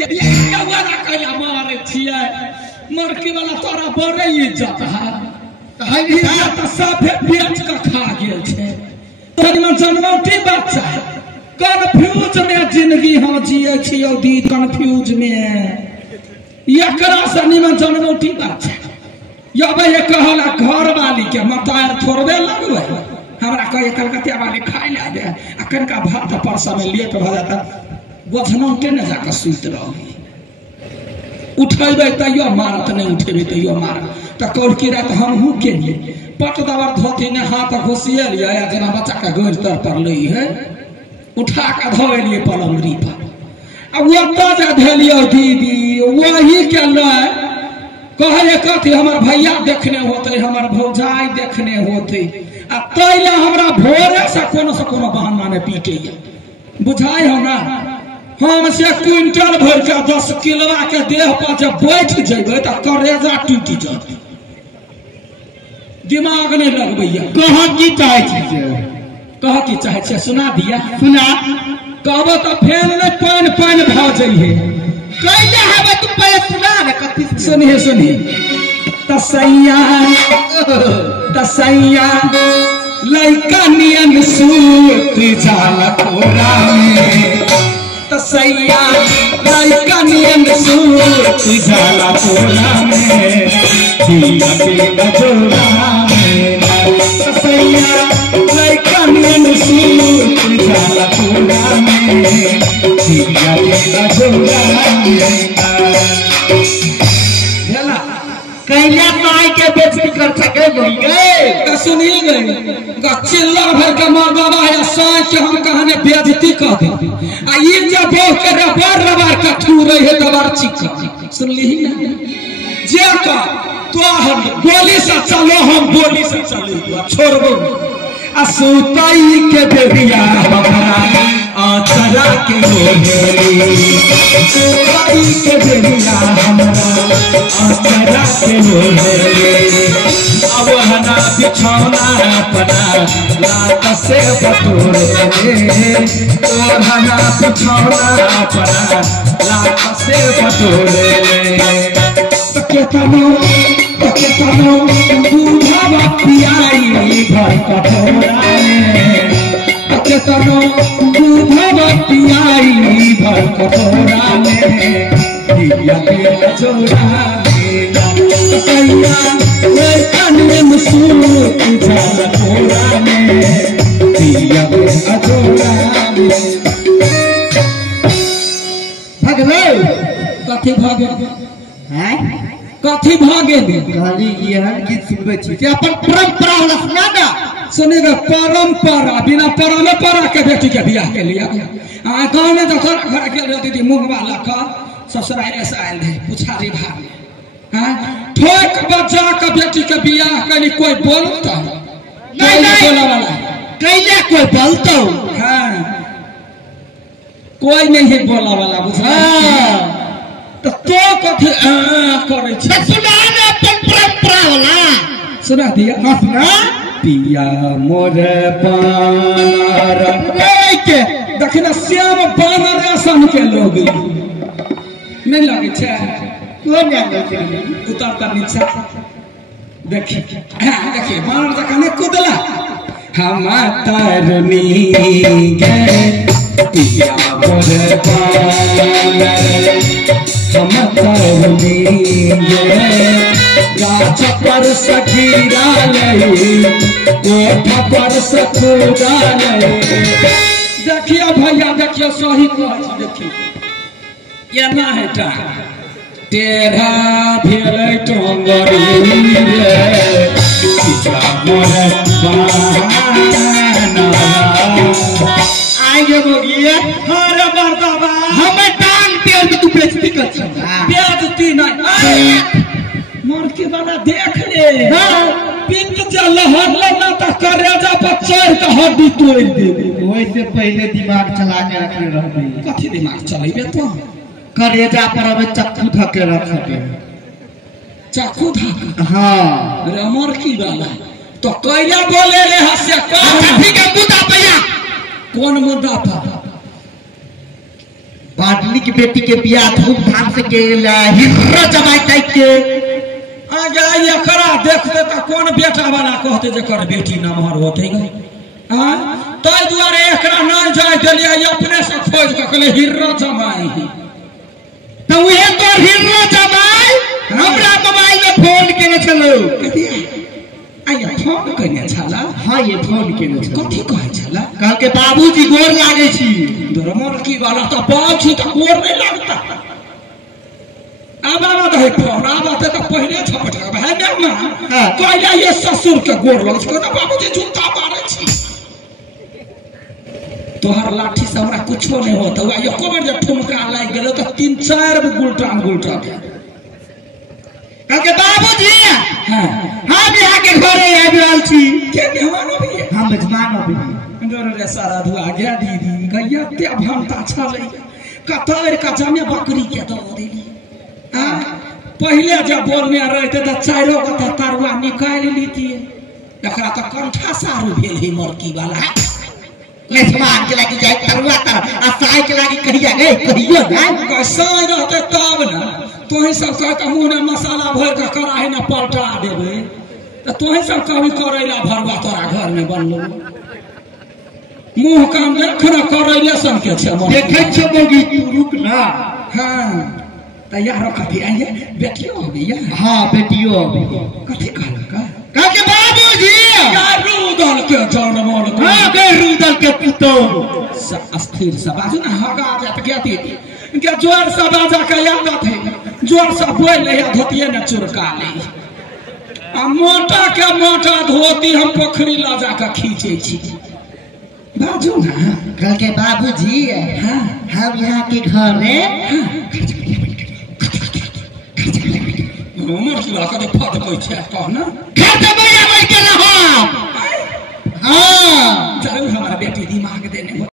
ये वाला कया मारे छिए मरकी वाला तोरा बड़े इज्जत है इज्जत साफे बेच के खा गेल छे तोरी जन्मौटी बच्चा कन्फ्यूज में जिंदगी हम जिए छियो दी कन्फ्यूज में एकरा से निमन जन्मौटी बच्चा अब ये कहला घर वाली के मतार थोड़बे लगवे हमरा कहे कलकतिया वाली खाई ले दे आ कनका भात परसा में लेट भ जाता बोझनौटे न जाकर सुत रही उठेबे तैयो मारत नहीं उठेबे तैयो मारत त कौड़की रात हमहू के लिए पट दबर धोती ने हाथ घोसिए लिया जना बच्चा का गोर तर पर लई है उठा के धोए लिए पलंगरी पर अब वो ताजा धेलियो दीदी वही के लय कहे कथी हमर भैया देखने होते हमर भौजाई देखने होते आ तैले हमरा भोरे से कोनो बहाना में पीटे बुझाई हो ना हम से क्विंटल भर के 10 किलोआ के देह पर जब बैठ जेबे त करेजा टूट जात दिमाग नहीं लगबैया कह की चाहे छी कह की चाहे छी सुना दिया सुना कहबो त फेन में पान भ जइहे कैले हवे तू पहले सुना न कथि सुनिए तसैया लइका नियन सूत जाला कोरा में तसैया लइका नियन सूत जाला कोरा में दिया के जोरा में तसैया लइका नियन सूत जाला कोरा में दिया के जोरा में कैला माई के बेइज्जती कर सके गई सुनी गई चिल्ला भर के माँ बाबा या साई के हम कहने बेइज्जती कर दे आ ये जब के रबर का ठू रही है दबर चिक सुन ली ना जे का तो हम गोली से चलो हम गोली से चलो छोड़बो आ सुताई के बेबिया हमरा आचरा के होली सुताई के बेबिया हमरा आचरा के होली अब हना बिछौना अपना लात से बटोर ले और हना बिछौना अपना लात से बटोर ले केतनो दूधा पियाई घर कठोरा में केतनो दूधा पियाई घर कठोरा में दिया के जोड़ा कैया वे कन्ने मुसूत जाला कोरा में दिया के जोड़ा भगले कथी भागे हैं कथी भागे कहली यहन गीत सुनबे छी कि अपन परंपरा वाला सुना ना सुनेगा परंपरा बिना परंपरा के बेटी के बियाह के लिया आ गांव में तो घर के रहती थी मुंह वाला का ससुराल से आयल है पुछारी भाग हां ठोक बजा के बेटी के बियाह कनी कोई बोलता नहीं बोला वाला कैले कोई बोलतो हां कोई नहीं है बोला वाला बुझा तो कथी करे छ सुना ने अपन परंपरा वाला सुना दिया सुना पिया मोरे बानर रे के देखना श्याम बानर आसन के लोग नहीं लगे छे कोन जाने छै उतर नीचे देखी देखी बानर जका ने कूदला हम तरनी के पिया मोरे बानर हम तरनी गाछ पर सखीरा लई कोठ पर सखूरा लई देखिए भैया देखिए सही कह देखिए ये ना है टा तेरा भेलै टोंगरी रे पिछला मोरे बाना आगे बोगिए अरे मर्दाबा हमें टांग पे तू बेइज्जती कर छ बेइज्जती नहीं मोरकी वाला देख ले पिंक चल हरला ना त करेजा पर चढ़ के हड्डी तोड़ दे ओइ से पहले दिमाग चला के रखले रहबे कथी दिमाग चलेबे तो करेजा पर अब चक्कू धके रखबे चाकू धक हां रे मोरकी वाला तो कैला बोले ले हसे कथी के मुद्दा भैया कौन मुद्दा था बाटली की बेटी के बियाह धूमधाम से केला हिर्रा जमाई टाइप के आगे एकरा देखते तो कौन बेटा वाला कहते जकर बेटी नमहर होते गई तै दुआरे एकरा नहीं जाय देलिए अपने से खोज के कहले हिर्रा जमाई तो उहे तो हिर्रा जमाई हमरा मोबाइल में फोन केने छलो आया फोन कने छला हां ये फोन केने छलो कथि कहै छला कह के बाबूजी गोर लागे छी दरमोर की वाला तो बाबूजी तो गोर नहीं लगता अब आवा तो फोन आवा तो पहले झपट है ना मां कहला ये ससुर के गोर लग छ ना बाबूजी जूता मारे छी तोहर लाठी से हमरा कुछो नहीं होता हुआ ये कोबर जब ठुमका लाग गेलो तो 3-4 गुलटा गया कहके बाबूजी हां हम यहाँ के घरे आबि रहल छी के मेहमान अभी हम मेजबान अभी डर रे सारा धुआ गया दीदी गैया ते भंता छले कतर का जामे बकरी के दो देली हां पहले जब बोलने रहते तो चारों का तरुआ निकाल लेती एकरा तो कंठा सारू भेल है मरकी वाला मेजबान के लागी जाय तरुआ तर आ साई के लागी कहिया गए कहियो ना साई रहते तब ना तोही सब कह मुंह में मसाला भर के कराही ना पलटा देबे तो तोही सब कभी करैला भरवा तोरा घर में बनलो मुंह काम देख ना करैले सन के छे देखे छे मोगी तू रुक ना हां तैयार हो कथि आइए बेटियो हो गया हां बेटियो अभी कथि कहला का के बाबूजी रुदल के जन्मल हां के रुदल के पुतो अस्थिर से बाजू ना हगा जात गयाती के जोर से बाजा के याद थे जोर से बोल ले धोतिए न चुरका ले आ मोटा के मोटा धोती हम पोखरी ला जा के खींचे छी बाजू ना कह के बाबूजी हां हम यहाँ के घर में उमर की लाका दे फट कोई छे कहना खर्च भैया बैठ के रहो हां जरूर हमारा बेटी दिमाग देने